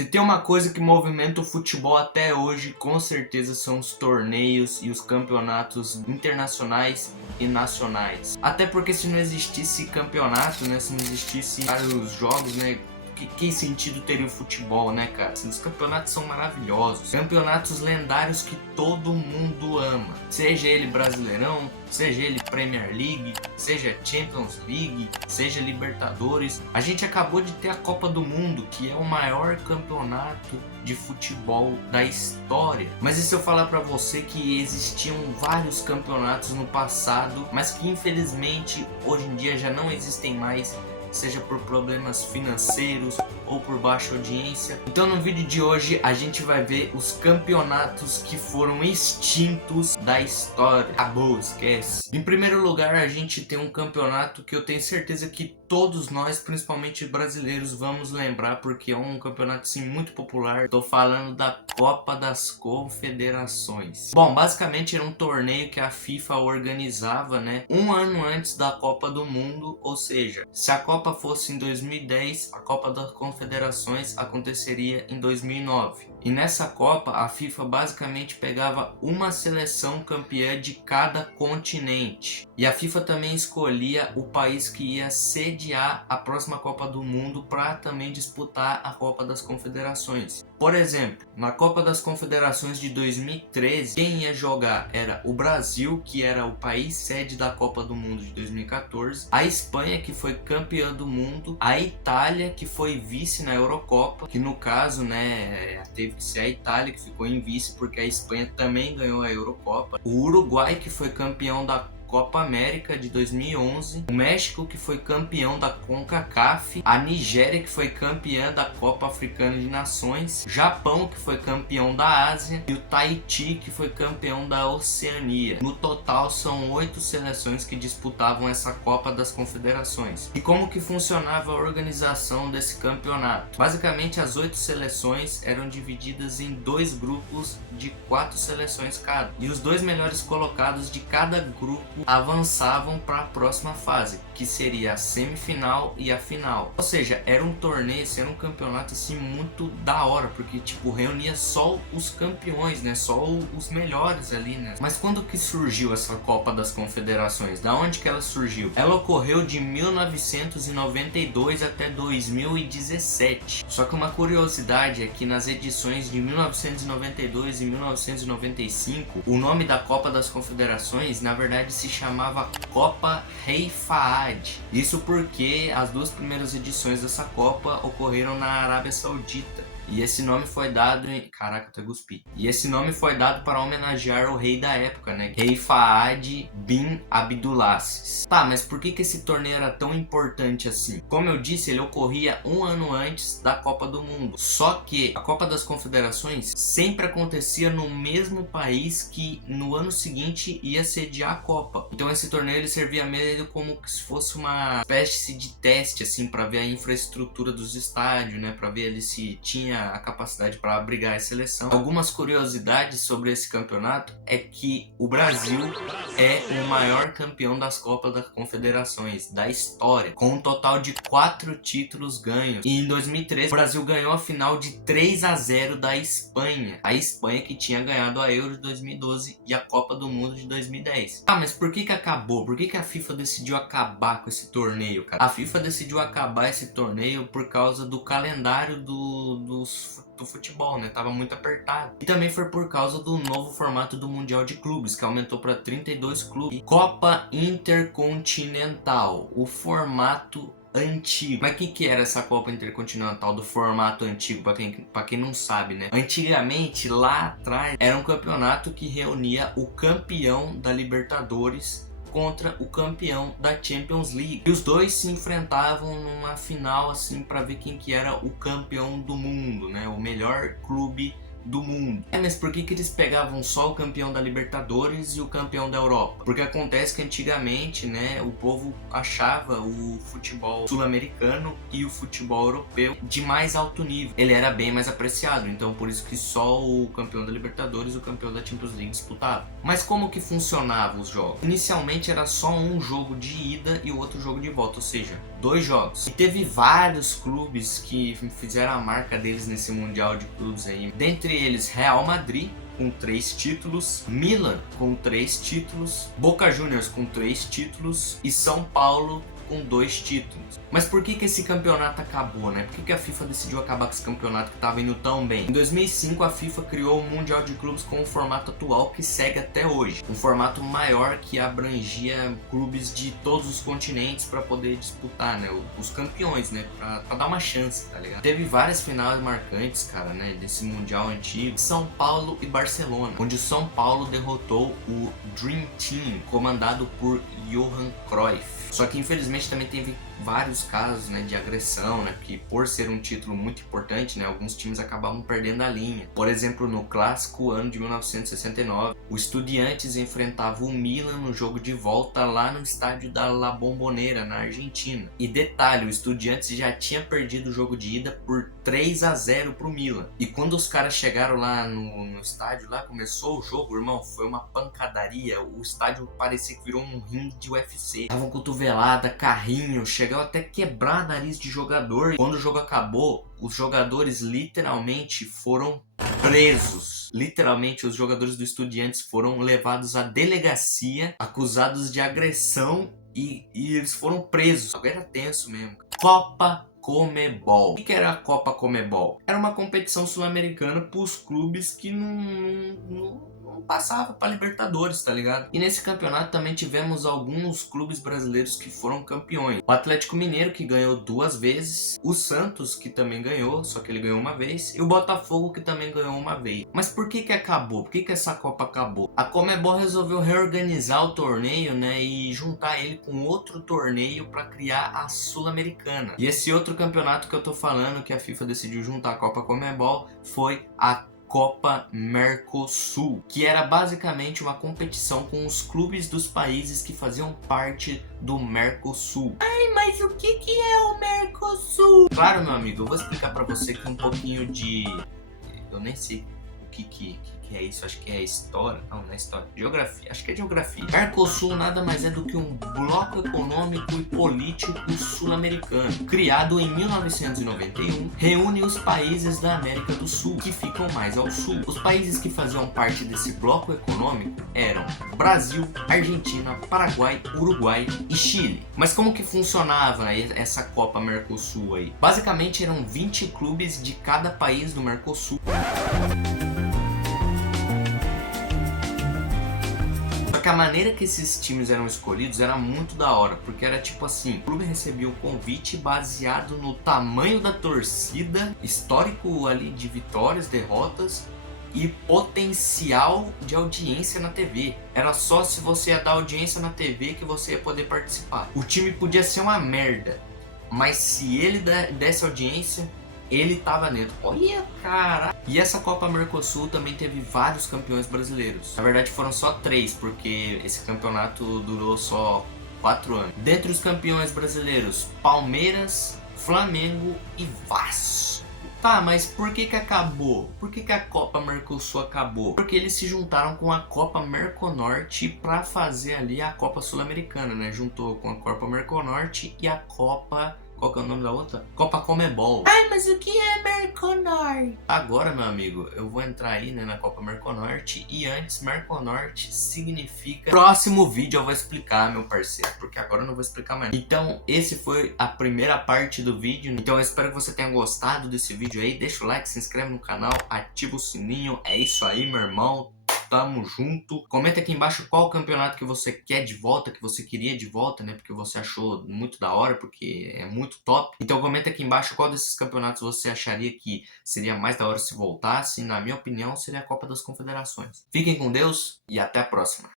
Se tem uma coisa que movimenta o futebol até hoje, com certeza são os torneios e os campeonatos internacionais e nacionais. Até porque se não existisse campeonato, né, se não existisse vários jogos, né, que sentido teria o futebol, né, cara? Os campeonatos são maravilhosos, campeonatos lendários que todo mundo ama, seja ele Brasileirão, seja ele Premier League, seja Champions League, seja Libertadores. A gente acabou de ter a Copa do Mundo, que é o maior campeonato de futebol da história. Mas e se eu falar pra você que existiam vários campeonatos no passado, mas que infelizmente hoje em dia já não existem mais, seja por problemas financeiros ou por baixa audiência? Então no vídeo de hoje a gente vai ver os campeonatos que foram extintos da história. Acabou, esquece. Em primeiro lugar, a gente tem um campeonato que eu tenho certeza que todos nós, principalmente brasileiros, vamos lembrar, porque é um campeonato assim muito popular. Tô falando da Copa das Confederações. Bom, basicamente era um torneio que a FIFA organizava, né, um ano antes da Copa do Mundo, ou seja, se a Copa fosse em 2010, a Copa das Confederações aconteceria em 2009. E nessa Copa, a FIFA basicamente pegava uma seleção campeã de cada continente. E a FIFA também escolhia o país que ia sediar a próxima Copa do Mundo para também disputar a Copa das Confederações. Por exemplo, na Copa das Confederações de 2013, quem ia jogar era o Brasil, que era o país sede da Copa do Mundo de 2014, a Espanha, que foi campeã do mundo, a Itália, que foi vice na Eurocopa, que no caso, né, teve que ser a Itália que ficou em vice porque a Espanha também ganhou a Eurocopa, o Uruguai, que foi campeão da Copa América de 2011, o México, que foi campeão da CONCACAF, a Nigéria, que foi campeã da Copa Africana de Nações, Japão, que foi campeão da Ásia, e o Tahiti, que foi campeão da Oceania. No total são 8 seleções que disputavam essa Copa das Confederações. E como que funcionava a organização desse campeonato? Basicamente, as 8 seleções eram divididas em 2 grupos de 4 seleções cada, e os 2 melhores colocados de cada grupo avançavam para a próxima fase, que seria a semifinal e a final. Ou seja, era um torneio, era um campeonato assim muito da hora, porque tipo reunia só os campeões, né? Só os melhores ali, né? Mas quando que surgiu essa Copa das Confederações? Da onde que ela surgiu? Ela ocorreu de 1992 até 2017. Só que uma curiosidade é que nas edições de 1992 e 1995, o nome da Copa das Confederações na verdade se chamava Copa Rei Fahd. Isso porque as 2 primeiras edições dessa Copa ocorreram na Arábia Saudita. E esse nome foi dado em... Caraca, até cuspi. E esse nome foi dado para homenagear o rei da época, né? Rei Fahd bin Abdulaziz. Tá, mas por que esse torneio era tão importante assim? Como eu disse, ele ocorria um ano antes da Copa do Mundo. Só que a Copa das Confederações sempre acontecia no mesmo país que no ano seguinte ia sediar a Copa. Então esse torneio ele servia mesmo como se fosse uma espécie de teste, assim, para ver a infraestrutura dos estádios, né? Para ver ali se tinha a capacidade para abrigar a seleção. Algumas curiosidades sobre esse campeonato é que o Brasil é o maior campeão das Copas das Confederações da história, com um total de 4 títulos ganhos. E em 2013 o Brasil ganhou a final de 3-0 da Espanha. A Espanha que tinha ganhado a Euro de 2012 e a Copa do Mundo de 2010. Ah, mas por que acabou? Por que a FIFA decidiu acabar com esse torneio, cara? A FIFA decidiu acabar esse torneio por causa do calendário do futebol, né? Tava muito apertado. E também foi por causa do novo formato do Mundial de Clubes, que aumentou para 32 clubes. Copa Intercontinental, o formato antigo. Mas o que era essa Copa Intercontinental do formato antigo, pra quem não sabe, né? Antigamente, lá atrás, era um campeonato que reunia o campeão da Libertadores contra o campeão da Champions League. E os dois se enfrentavam numa final assim para ver quem que era o campeão do mundo, né? O melhor clube do mundo. Mas por que eles pegavam só o campeão da Libertadores e o campeão da Europa? Porque acontece que antigamente, né, o povo achava o futebol sul-americano e o futebol europeu de mais alto nível. Ele era bem mais apreciado, então por isso que só o campeão da Libertadores e o campeão da Champions League disputavam. Mas como que funcionavam os jogos? Inicialmente era só um jogo de ida e o outro jogo de volta, ou seja, 2 jogos. E teve vários clubes que fizeram a marca deles nesse Mundial de Clubes aí. Dentre eles, Real Madrid, com 3 títulos, Milan com 3 títulos, Boca Juniors com 3 títulos e São Paulo com 2 títulos. Mas por que esse campeonato acabou, né? Por que a FIFA decidiu acabar com esse campeonato que estava indo tão bem? Em 2005 a FIFA criou o Mundial de Clubes com o formato atual que segue até hoje. Um formato maior que abrangia clubes de todos os continentes para poder disputar, né? Os campeões, né? Pra dar uma chance, tá ligado? Teve várias finais marcantes, cara, né? Desse Mundial antigo. São Paulo e Barcelona, onde o São Paulo derrotou o Dream Team, comandado por Johan Cruyff. Só que infelizmente também teve vários casos, né, de agressão, né, que por ser um título muito importante, né, alguns times acabavam perdendo a linha. Por exemplo, no clássico ano de 1969, o Estudiantes enfrentava o Milan no jogo de volta lá no estádio da La Bombonera, na Argentina. E detalhe, o Estudiantes já tinha perdido o jogo de ida por 3-0 pro Milan. E quando os caras chegaram lá no estádio, lá começou o jogo, irmão, foi uma pancadaria. O estádio parecia que virou um ringue de UFC. Tava cotovelada, carrinho, chegou até quebrar nariz de jogador. Quando o jogo acabou, os jogadores literalmente foram presos. Literalmente, os jogadores do Estudiantes foram levados à delegacia, acusados de agressão e eles foram presos. Agora era tenso mesmo. Copa Comebol. O que era a Copa Comebol? Era uma competição sul-americana para os clubes que não passava para Libertadores, tá ligado? E nesse campeonato também tivemos alguns clubes brasileiros que foram campeões. O Atlético Mineiro, que ganhou 2 vezes, o Santos, que também ganhou, só que ele ganhou uma vez, e o Botafogo, que também ganhou uma vez. Mas por que acabou? Por que essa Copa acabou? A Comebol resolveu reorganizar o torneio, né, e juntar ele com outro torneio para criar a Sul-Americana. E esse outro campeonato que eu tô falando, que a FIFA decidiu juntar a Copa Comebol, foi a Copa Mercosul, que era basicamente uma competição com os clubes dos países que faziam parte do Mercosul. Ai, mas o que é o Mercosul? Claro, meu amigo, eu vou explicar pra você com um pouquinho de... Eu nem sei o que é isso, acho que é história. Não é história. Geografia, acho que é geografia. Mercosul nada mais é do que um bloco econômico e político sul-americano. Criado em 1991, reúne os países da América do Sul, que ficam mais ao sul. Os países que faziam parte desse bloco econômico eram Brasil, Argentina, Paraguai, Uruguai e Chile. Mas como que funcionava essa Copa Mercosul aí? Basicamente eram 20 clubes de cada país do Mercosul. Só que a maneira que esses times eram escolhidos era muito da hora, porque era tipo assim, o clube recebia um convite baseado no tamanho da torcida, histórico ali de vitórias, derrotas e potencial de audiência na TV. Era só se você ia dar audiência na TV que você ia poder participar. O time podia ser uma merda, mas se ele desse audiência, ele tava dentro. Olha, cara! E essa Copa Mercosul também teve vários campeões brasileiros. Na verdade foram só 3, porque esse campeonato durou só 4 anos. Dentre os campeões brasileiros, Palmeiras, Flamengo e Vasco. Tá, mas por que acabou? Por que a Copa Mercosul acabou? Porque eles se juntaram com a Copa Merconorte pra fazer ali a Copa Sul-Americana, né? Juntou com a Copa Merconorte e a Copa... Qual que é o nome da outra? Copa Comebol. Ai, mas o que é Merconorte? Agora, meu amigo, eu vou entrar aí, né, na Copa Merconorte. E antes, Merconorte significa... Próximo vídeo eu vou explicar, meu parceiro, porque agora eu não vou explicar mais. Então, esse foi a primeira parte do vídeo. Então, eu espero que você tenha gostado desse vídeo aí. Deixa o like, se inscreve no canal, ativa o sininho. É isso aí, meu irmão. Tamo junto. Comenta aqui embaixo qual campeonato que você quer de volta, que você queria de volta, né? Porque você achou muito da hora, porque é muito top. Então comenta aqui embaixo qual desses campeonatos você acharia que seria mais da hora se voltasse. Na minha opinião, seria a Copa das Confederações. Fiquem com Deus e até a próxima.